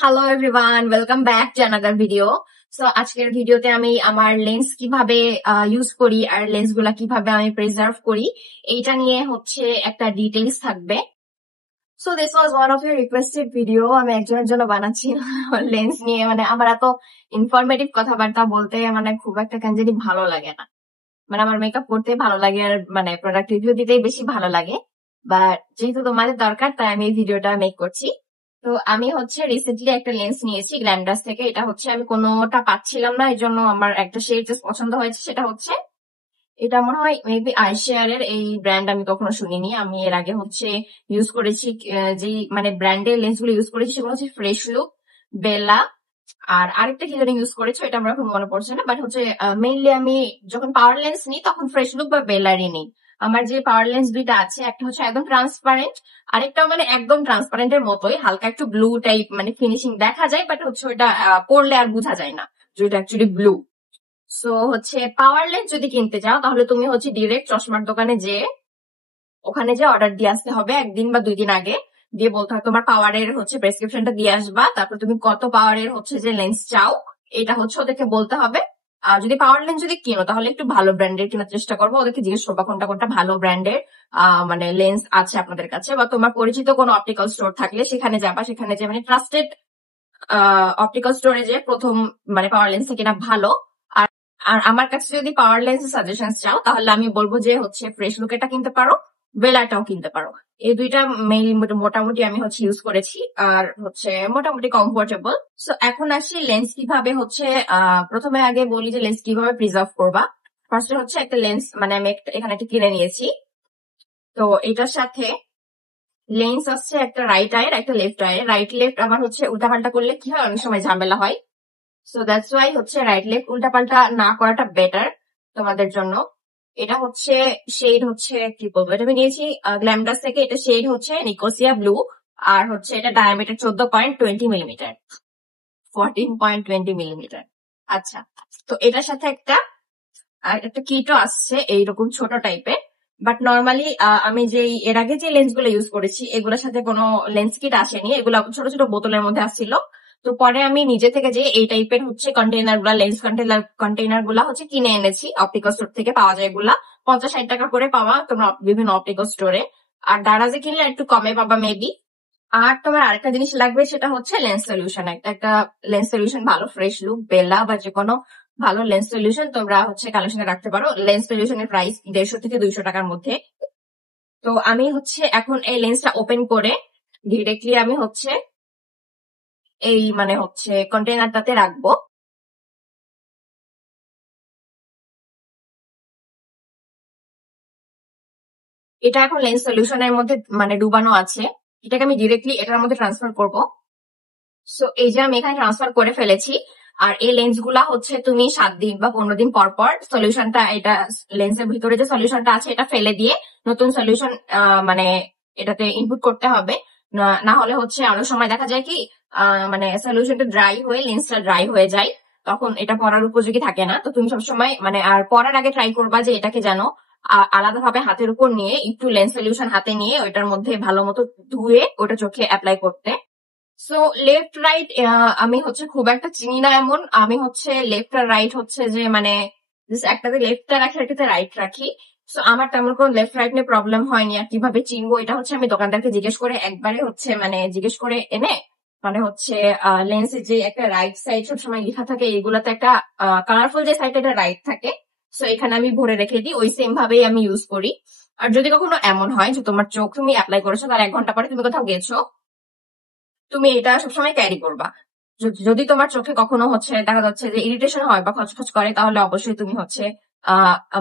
Hello everyone, welcome back to another video. So আজকের ভিডিওতে আমি আমার লেন্স কিভাবে ইউজ করি আর লেন্স গুলা কিভাবে আমি প্রিজার্ভ করি এইটা নিয়ে হচ্ছে একটা ডিটেইলস থাকবে। So this was one of your requested video. আমি একজনের জন্য বানাচ্ছি লেন্স নিয়ে। মানে আমার এত ইনফরমেটিভ কথাবার্তা বলতে মানে খুব একটা কেন জানি ভালো লাগে না। মানে আমার মেকআপ করতে ভালো লাগে আর মানে প্রোডাক্ট রিভিউ দিতেই বেশি ভালো লাগে। বাট যেহেতু তোমাদের দরকার তাই আমি এই ভিডিওটা মেক করছি। তো আমি হচ্ছে রিসেন্টলি একটা লেন্স নিয়েছি গ্ল্যামডাস থেকে। এটা হচ্ছে আমি কোনোটা পাচ্ছিলাম না, এই জন্য আমার একটা শেড জাস্ট পছন্দ হয়েছে। সেটা হচ্ছে এটা মনে হয় মেবি আইশেয়ার এর। এই ব্র্যান্ড আমি কখনো শুনিনি। আমি এর আগে হচ্ছে ইউজ করেছি যেই মানে ব্র্যান্ডের লেন্স গুলো ইউজ করেছি সেগুলো হচ্ছে ফ্রেশ লুক, বেলা, আর আরেকটা কি জানি ইউজ করেছো, এটা আমার এখন মনে পড়ছে না। বাট হচ্ছে মেইনলি আমি যখন পাওয়ার লেন্স নিই তখন ফ্রেশ লুক বা বেলারই নিই। আমার যে পাওয়ার লেন্স দুইটা আছে, একটা হচ্ছে একদম ট্রান্সপারেন্ট, আরেকটাও মানে একদম ট্রান্সপারেন্ট এর মতোই, হালকা একটু ব্লু টাইপ মানে ফিনিশিং দেখা যায়, বাট হচ্ছে ওইটা পরলে আর বোঝা যায় না যে ওইটা অ্যাকচুয়ালি ব্লু। সো হচ্ছে পাওয়ার লেন্স যদি কিনতে চাও তাহলে তুমি হচ্ছে ডিরেক্ট চশমার দোকানে যে ওখানে যে অর্ডার দিয়ে আসতে হবে একদিন বা 2 দিন আগে। দিয়ে বলতে হবে তোমার পাওয়ারের হচ্ছে প্রেসক্রিপশনটা দিয়ে আসবা, তারপর তুমি কত পাওয়ারের হচ্ছে যে লেন্স চাও এটা হচ্ছে ওদেরকে বলতে হবে। আর যদি পাওয়ার লেন্স যদি কিনো তাহলে একটু ভালো ব্র্যান্ডের কেনার চেষ্টা করবো। ওদেরকে জিজ্ঞেস করবা কোনটা কোনটা ভালো ব্র্যান্ডের মানে লেন্স আছে আপনাদের কাছে, বা তোমার পরিচিত কোনো অপটিক্যাল স্টোর থাকলে সেখানে যাবা। সেখানে যে মানে ট্রাস্টেড অপটিক্যাল স্টোরে যে প্রথম মানে পাওয়ার লেন্স কিনা ভালো। আর আর আমার কাছে যদি পাওয়ার লেন্স সাজেশন চাও তাহলে আমি বলবো যে হচ্ছে ফ্রেশ লুকেরটা কিনতে পারো, বেলাটাও কিনতে পারো। এই দুইটা মেইন মোটামুটি আমি হচ্ছে ইউজ করেছি আর হচ্ছে মোটামুটি কমফোর্টেবল। সো এখন আসি লেন্স কিভাবে হচ্ছে প্রথমে আগে বলি যে লেন্স কিভাবে প্রিজার্ভ করবা। ফার্স্টে হচ্ছে একটা লেন্স মানে আমি এখানে একটা কিনে নিয়েছি। তো এটার সাথে লেন্স আসছে একটা রাইট আয়ের একটা লেফট আয়ের। রাইট লেফট আমার হচ্ছে উল্টাপাল্টা করলে কি হয়, অনেক সময় ঝামেলা হয়। সো দ্যাটস ওয়াই হচ্ছে রাইট লেফট উল্টাপাল্টা না করাটা বেটার তোমাদের জন্য। এটা হচ্ছে শেড হচ্ছে কি বলবো, এটা আমি নিয়েছি গ্ল্যামডাস থেকে। এটা শেড হচ্ছে নিকোসিয়া ব্লু, আর হচ্ছে এটা ডায়ামিটার 14.20 মিলিমিটার, 14.20 মিলিমিটার। আচ্ছা, তো এটার সাথে একটা কিটও আসছে এইরকম ছোট টাইপের। বাট নর্মালি আমি যে এর আগে যে লেন্স গুলো ইউজ করেছি এগুলোর সাথে কোনো লেন্স কিট আসেনি, এগুলো ছোট ছোট বোতলের মধ্যে আসছিল। তো পরে আমি নিজে থেকে যে এই টাইপের হচ্ছে কন্টেইনার গুলা, লেন্স কন্টেইনার গুলা হচ্ছে কিনে এনেছি অপটিক্যাল স্টোর থেকে। পাওয়া যায় এগুলা 50-60 টাকা করে পাওয়া তোমরা বিভিন্ন অপটিক্যাল স্টোরে। আর দারাজে কিনলে একটু কমে পাবা মেবি। আর তোমার আরেকটা জিনিস লাগবে, সেটা হচ্ছে লেন্স সলিউশন। একটা লেন্স সলিউশন ভালো, ফ্রেশ লুক, বেলা বা যে কোনো ভালো লেন্স সলিউশন তোমরা হচ্ছে কালেকশনে রাখতে পারো। লেন্স সলিউশনের প্রাইস 150 থেকে 200 টাকার মধ্যে। তো আমি হচ্ছে এখন এই লেন্সটা ওপেন করে ডিরেক্টলি আমি হচ্ছে এই মানে হচ্ছে কন্টেনারটাতে রাখবো। এটা এখন লেন্স সলিউশনের মধ্যে মানে ডুবানো আছে, এটাকে আমি ডিরেক্টলি এটার মধ্যে ট্রান্সফার করব। সো এই যে আমি এখানে ট্রান্সফার করে ফেলেছি। আর এই লেন্স গুলা হচ্ছে তুমি 7 দিন বা 15 দিন পর পর সলিউশনটা, এটা লেন্সের ভিতরে যে সলিউশনটা আছে এটা ফেলে দিয়ে নতুন সলিউশন মানে এটাতে ইনপুট করতে হবে। না হলে হচ্ছে অনেক সময় দেখা যায় কি মানে সলিউশনটা ড্রাই হয়ে লেন্সটা ড্রাই হয়ে যায়, তখন এটা পরার উপযোগী থাকে না। তো তুমি সবসময় মানে আর পরার আগে ট্রাই করবা যে এটাকে যেন আলাদাভাবে হাতের উপর নিয়ে একটু লেন্স সলিউশন হাতে নিয়ে ওইটার মধ্যে ভালো মতো ধুয়ে ওটা চোখে অ্যাপ্লাই করতে। সো লেফট রাইট আমি হচ্ছে খুব একটা চিনি না এমন। আমি হচ্ছে লেফট আর রাইট হচ্ছে যে মানে একটাতে লেফটটা রাখি একটাতে রাইট রাখি। সো আমার তেমন কোনো লেফট রাইট নিয়ে প্রবলেম হয়নি। আর কিভাবে চিনবো এটা হচ্ছে আমি দোকানদারকে জিজ্ঞেস করে একবারে হচ্ছে মানে জিজ্ঞেস করে এনে মানে হচ্ছে লেন্সের যে একটা রাইট সাইড সবসময় লেখা থাকে, এগুলাতে একটা কালারফুল যে সাইড এটা রাইট থাকে। সো এখানে আমি ভরে রেখে দিই, ওই সেম ভাবেই আমি ইউজ করি। আর যদি কখনো এমন হয় যে তোমার চোখ তুমি অ্যাপ্লাই করেছো তার 1 ঘন্টা পরে তুমি কোথাও গেছো, তুমি এটা সবসময় ক্যারি করবা। যদি তোমার চোখে কখনো হচ্ছে দেখা যাচ্ছে যে ইরিটেশন হয় বা খচখচ করে তাহলে অবশ্যই তুমি হচ্ছে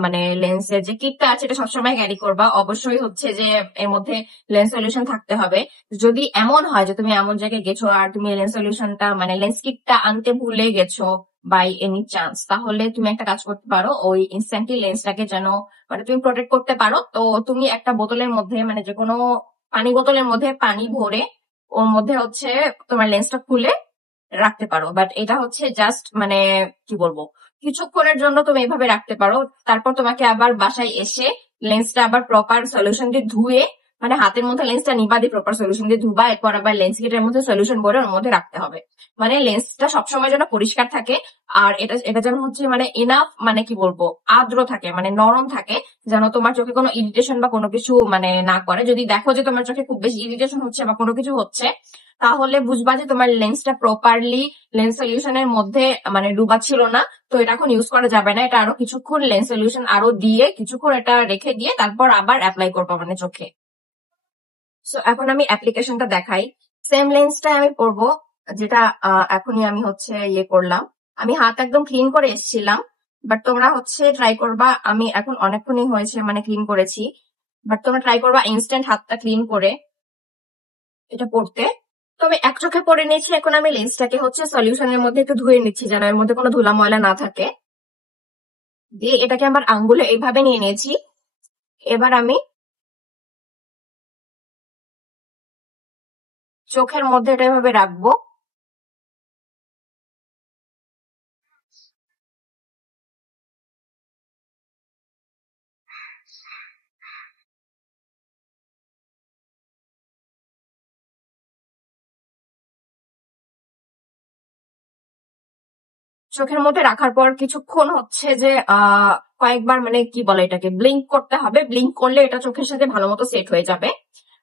মানে লেন্সের যে কিটটা আছে এটা সবসময় ক্যারি করবা। অবশ্যই হচ্ছে যে এর মধ্যে লেন্স সলিউশন থাকতে হবে। যদি এমন হয় যে তুমি এমন জায়গায় গেছো আর তুমি লেন্স সলিউশনটা মানে লেন্স কিটটা আনতে ভুলে গেছো বাই এনি চান্স, তাহলে তুমি একটা কাজ করতে পারো, ওই ইনস্ট্যান্টলি লেন্সটাকে যেন মানে তুমি প্রোটেক্ট করতে পারো। তো তুমি একটা বোতলের মধ্যে মানে যে কোনো পানি বোতলের মধ্যে পানি ভরে ওর মধ্যে হচ্ছে তোমার লেন্সটা খুলে রাখতে পারো। বাট এটা হচ্ছে জাস্ট মানে কি বলবো, কিছুক্ষণের জন্য তুমি এইভাবে রাখতে পারো। তারপর তোমাকে আবার বাসায় এসে লেন্সটা আবার প্রপার সলিউশন দিয়ে ধুয়ে মানে হাতের মধ্যে লেন্সটা নিবা দিয়ে প্রপার সলিউশন দিয়ে ধুবা, এরপর আবার লেন্স কিটের মধ্যে সলিউশন ভরে ওর মধ্যে রাখতে হবে। মানে লেন্সটা সবসময় যেন পরিষ্কার থাকে, আর এটা এটা যেন হচ্ছে মানে এনাফ, মানে কি বলবো, আর্দ্র থাকে, মানে নরম থাকে, যেন তোমার চোখে কোনো ইরিটেশন বা কোনো কিছু মানে না করে। যদি দেখো যে তোমার চোখে খুব বেশি ইরিটেশন হচ্ছে বা কোনো কিছু হচ্ছে, তাহলে বুঝবা যে তোমার লেন্সটা প্রপারলি লেন্স সলিউশনের মধ্যে মানে ডুবা ছিল না। তো এটা এখন ইউজ করা যাবে না, এটা আরো কিছুক্ষণ লেন্স সলিউশন আরো দিয়ে কিছুক্ষণ এটা রেখে দিয়ে তারপর আবার অ্যাপ্লাই করবো মানে চোখে। সো এখন আমি অ্যাপ্লিকেশনটা দেখাই। সেম লেন্সটা আমি পরবো, যেটা এখনই আমি হচ্ছে ইয়ে করলাম। আমি হাত একদম ক্লিন করে এসেছিলাম, বাট তোমরা হচ্ছে ট্রাই করবা, আমি এখন অনেকক্ষণই হয়েছে মানে ক্লিন করেছি, বাট তোমরা ট্রাই করবা ইনস্ট্যান্ট হাতটা ক্লিন করে এটা পড়তে। তো আমি এক চোখে পরে নিয়েছি, এখন আমি লেন্সটাকে হচ্ছে সলিউশনের মধ্যে একটু ধুয়ে নিচ্ছি যেন এর মধ্যে কোনো ধুলা ময়লা না থাকে। দিয়ে এটাকে আমার আঙ্গুলে এইভাবে নিয়ে নিয়েছি। এবার আমি চোখের মধ্যে এটা এভাবে রাখবো। চোখের মধ্যে রাখার পর কিছুক্ষণ হচ্ছে যে কয়েকবার মানে কি বলে এটাকে ব্লিঙ্ক করতে হবে। ব্লিঙ্ক করলে এটা চোখের সাথে ভালো মতো সেট হয়ে যাবে।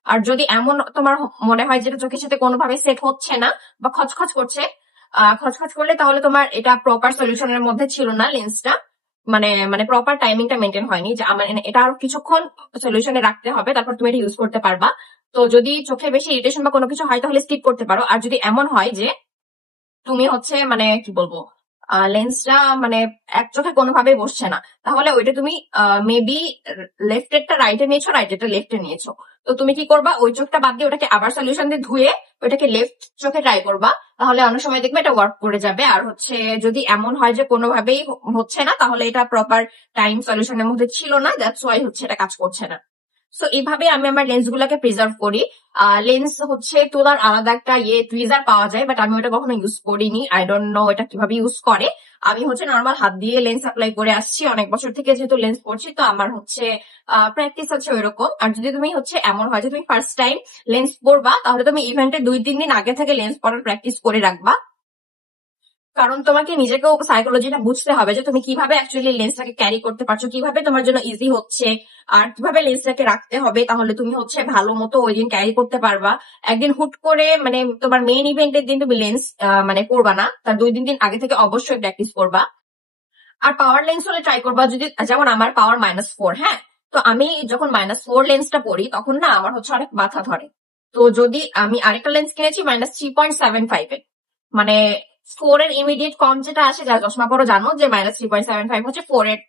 আর যদি এমন তোমার মনে হয় যে এটা চোখের সাথে কোনোভাবে সেট হচ্ছে না বা খচখচ করছে, খচখচ করলে তাহলে তোমার এটা প্রপার সলিউশনের মধ্যে ছিল না লেন্সটা, মানে মানে প্রপার টাইমিংটা মেনটেন হয়নি। যে আমার এটা আরো কিছুক্ষণ সলিউশনে রাখতে হবে, তারপর তুমি এটা ইউজ করতে পারবা। তো যদি চোখে বেশি ইরিটেশন বা কোনো কিছু হয় তাহলে স্কিপ করতে পারো। আর যদি এমন হয় যে তুমি হচ্ছে মানে কি বলবো লেন্সটা মানে এক চোখে কোনোভাবেই বসছে না, তাহলে ওইটা তুমি মেবি লেফটেরটা রাইটে নিয়েছো, রাইটেরটা লেফটে নিয়েছো। তো তুমি কি করবা, ওই চোখটা বাদ দিয়ে ওটাকে আবার সলিউশন দিয়ে ধুয়ে ওইটাকে লেফট চোখে ট্রাই করবা, তাহলে অনেক সময় দেখবে এটা ওয়ার্ক করে যাবে। আর হচ্ছে যদি এমন হয় যে কোনোভাবেই হচ্ছে না, তাহলে এটা প্রপার টাইম সলিউশনের মধ্যে ছিল না, দ্যাটস ওয়াই হচ্ছে এটা কাজ করছে না। সো এইভাবে আমি আমার লেন্স গুলাকে প্রিজার্ভ করি। লেন্স হচ্ছে তোলার আলাদা একটা ইয়ে টুইজার পাওয়া যায়, বাট আমি ওটা কখনো ইউজ করিনি, আই ডোন্ট নো এটা কিভাবে ইউজ করে। আমি হচ্ছে নর্মাল হাত দিয়ে লেন্স অ্যাপ্লাই করে আসছি অনেক বছর থেকে, যেহেতু লেন্স পড়ছি তো আমার হচ্ছে প্র্যাকটিস আছে ওইরকম। আর যদি তুমি হচ্ছে এমন হয় যে তুমি ফার্স্ট টাইম লেন্স পরবা, তাহলে তুমি ইভেন্টে 2-3 দিন আগে থেকে লেন্স পরার প্র্যাকটিস করে রাখবা। কারণ তোমাকে নিজেকেও সাইকোলজিটা বুঝতে হবে যে তুমি কিভাবে অ্যাকচুয়ালি লেন্সটাকে ক্যারি করতে পারছো, কিভাবে তোমার জন্য ইজি হচ্ছে, আর কিভাবে লেন্সটাকে রাখতে হবে, তাহলে তুমি হচ্ছে ভালো মতো ওই দিন ক্যারি করতে পারবা। একদিন হুট করে মানে তোমার মেইন ইভেন্টের দিন তুমি লেন্স মানে পরবা না, তার 2-3 দিন আগে থেকে অবশ্যই প্র্যাকটিস করবা। আর পাওয়ার লেন্স হলে ট্রাই করবা, যদি যেমন আমার পাওয়ার -4, হ্যাঁ, তো আমি যখন -4 লেন্সটা পরি তখন না আমার হচ্ছে অনেক মাথা ধরে। তো যদি আমি আরেকটা লেন্স কিনেছি -3.75 এর, মানে 4 এর ইমিডিয়েট কম যেটা আসে, যারা চশমা পরো জানো যে -3.75 হচ্ছে 4 এর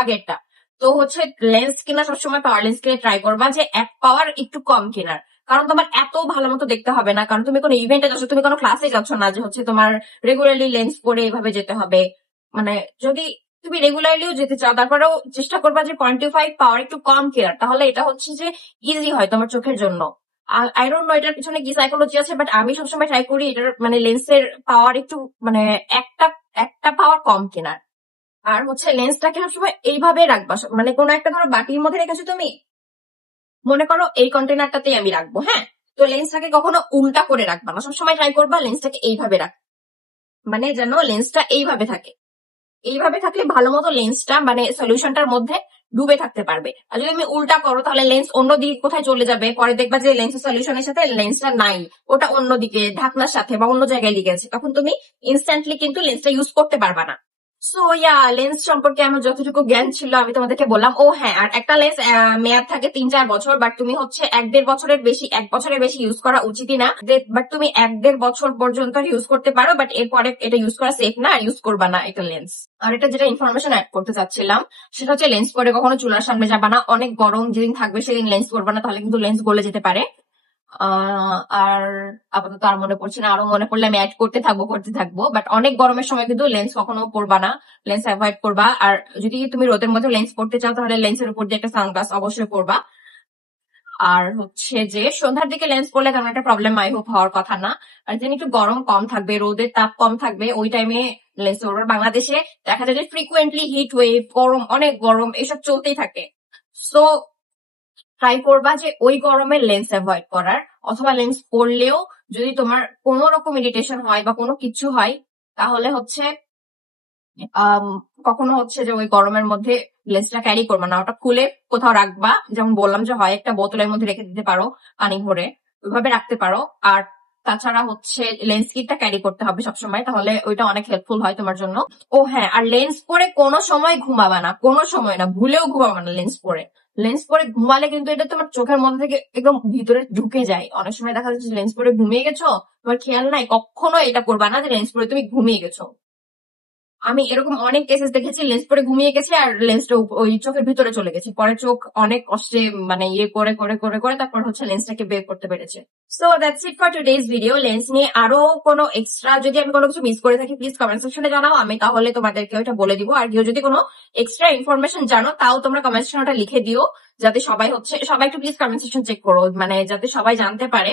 আগেরটা। তো হচ্ছে লেন্স কিনা সবসময় পাওয়ার লেন্স কিনে ট্রাই করবা যে এক পাওয়ার একটু কম কেনার। কারণ তোমার এত ভালো মতো দেখতে হবে না, কারণ তুমি কোনো ইভেন্টে যাচ্ছ, তুমি কোনো ক্লাসে যাচ্ছ না যে হচ্ছে তোমার রেগুলারলি লেন্স পরে এভাবে যেতে হবে। মানে যদি তুমি রেগুলারলিও যেতে চাও, তারপরেও চেষ্টা করবা যে 0.25 পাওয়ার একটু কম কেনার, তাহলে এটা হচ্ছে যে ইজি হয় তোমার চোখের জন্য। আই ডোন্ট নো এটার পিছনে কি সাইকোলজি আছে, বাট আমি সবসময় ট্রাই করি এটার মানে লেন্সের পাওয়ার একটু মানে একটা একটা পাওয়ার কম কেনার। আর হচ্ছে লেন্সটাকে সবসময় এইভাবে রাখবা, মানে কোনো একটা ধরো বাটির মধ্যে রেখেছো তুমি, মনে করো এই কন্টেনারটাতেই আমি রাখবো, হ্যাঁ, তো লেন্সটাকে কখনো উল্টা করে রাখবা না, সবসময় ট্রাই করবা লেন্সটাকে এইভাবে রাখ, মানে যেন লেন্সটা এইভাবে থাকে। এইভাবে থাকলে ভালো মতো লেন্সটা মানে সলিউশনটার মধ্যে ডুবে থাকতে পারবে। আর যদি তুমি উল্টা করো তাহলে লেন্স অন্যদিকে কোথায় চলে যাবে, পরে দেখবা যে লেন্স সলিউশনের সাথে লেন্সটা নাই, ওটা অন্যদিকে ঢাকনার সাথে বা অন্য জায়গায় লেগে আছে, তখন তুমি ইনস্ট্যান্টলি কিন্তু লেন্সটা ইউজ করতে পারবা না। সো ইয়া, লেন্স সম্পর্কে আমার যতটুকু জ্ঞান ছিল আমি তোমাদেরকে বললাম। ও হ্যাঁ, আর একটা লেন্স মেয়াদ থাকে 3-4 বছর, বাট তুমি হচ্ছে 1-1.5 বছরের বেশি, 1 বছরের বেশি ইউজ করা উচিতই না। বাট তুমি 1-1.5 বছর পর্যন্ত ইউজ করতে পারো, বাট এরপরে এটা ইউজ করা সেফ না, ইউজ করবা না এটা লেন্স। আর এটা যেটা ইনফরমেশন অ্যাড করতে চাচ্ছিলাম সেটা হচ্ছে লেন্স পরে কখনো চুলার সামনে যাবা না, অনেক গরম যেদিন থাকবে সেদিন লেন্স পরবা না, তাহলে কিন্তু লেন্স গলে যেতে পারে। আর আপাতত আর মনে পড়ছে না, আরো মনে পড়লে আমি অ্যাড করতে থাকবো, বাট অনেক গরমের সময় কিন্তু লেন্স কখনো পরবা না, লেন্স অ্যাভয়েড করবা। আর যদি তুমি রোদের মধ্যে লেন্স পরতে চাও তাহলে লেন্সের উপর দিয়ে একটা সানগ্লাস অবশ্যই পরবা। আর হচ্ছে যে সন্ধ্যার দিকে লেন্স পরলে তেমন একটা প্রবলেম আই হোপ হওয়ার কথা না। আর যেদিন একটু গরম কম থাকবে, রোদের তাপ কম থাকবে, ওই টাইমে লেন্স পরবে। বাংলাদেশে দেখা যায় যে ফ্রিকুয়েন্টলি হিট ওয়েভ, গরম, অনেক গরম, এসব চলতেই থাকে। সো ট্রাই করবা যে ওই গরমে লেন্স অ্যাভয়েড করার, অথবা লেন্স পরলেও যদি তোমার কোনো রকম ইরিটেশন হয় বা কোনো কিছু হয়, তাহলে হচ্ছে কখনো হচ্ছে যে ওই গরমের মধ্যে লেন্সটা ক্যারি করবে না, ওটা খুলে কোথাও রাখবা। যেমন বললাম যে হয় একটা বোতলের মধ্যে রেখে দিতে পারো পানি ভরে, ওইভাবে রাখতে পারো। আর তাছাড়া হচ্ছে লেন্স কিটটা ক্যারি করতে হবে সবসময়, তাহলে ওইটা অনেক হেল্পফুল হয় তোমার জন্য। ও হ্যাঁ, আর লেন্স পরে কোনো সময় ঘুমাবা না, কোনো সময় না, ভুলেও ঘুমাবা না লেন্স পরে। লেন্স পরে ঘুমালে কিন্তু এটা তোমার চোখের মধ্যে থেকে একদম ভিতরে ঢুকে যায়। অনেক সময় দেখা যাচ্ছে লেন্স পরে ঘুমিয়ে গেছো, তোমার খেয়াল নাই, কখনো এটা করবা না যে লেন্স পরে তুমি ঘুমিয়ে গেছো। আমি এরকম অনেক কেসেস দেখেছি, লেন্স পরে ঘুমিয়ে গেছে আর লেন্সটা ওই চোখের ভিতরে চলে গেছে, পরে চোখ অনেক কষ্টে মানে ইয়ে করে করে করে করে তারপর হচ্ছে লেন্সটাকে বের করতে পেরেছে। So that's it for today's video. Lens নিয়ে আরো কোনো এক্সট্রা যদি আমি কোনো কিছু মিস করে থাকি প্লিজ কমেন্ট সেকশনে জানাও, আমি তাহলে তোমাদেরকে ওইটা বলে দিব। আর কেউ যদি কোনো এক্সট্রা ইনফরমেশন জানো তাও তোমরা কমেন্ট সেকশনে ওটা লিখে দিও, যাতে সবাই একটু প্লিজ কমেন্ট সেকশন চেক করো, মানে যাতে সবাই জানতে পারে।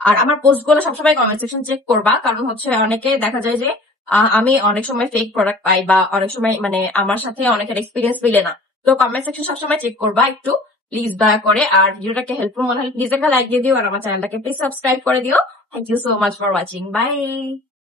আর আমার পোস্ট গুলো সবসময় কমেন্ট সেকশন চেক করবা, কারণ হচ্ছে অনেকে দেখা যায় যে আমি অনেক সময় ফেক প্রোডাক্ট পাই, বা অনেক সময় মানে আমার সাথে অনেকের এক্সপিরিয়েন্স মিলে না। তো কমেন্ট সেকশন সবসময় চেক করবা একটু প্লিজ দয়া করে। আর ভিডিওটাকে হেল্পফুল মনে হলে প্লিজ একটা লাইক দিয়ে দিও, আর আমার চ্যানেলটাকে প্লিজ সাবস্ক্রাইব করে দিও। Thank you so much for watching, by.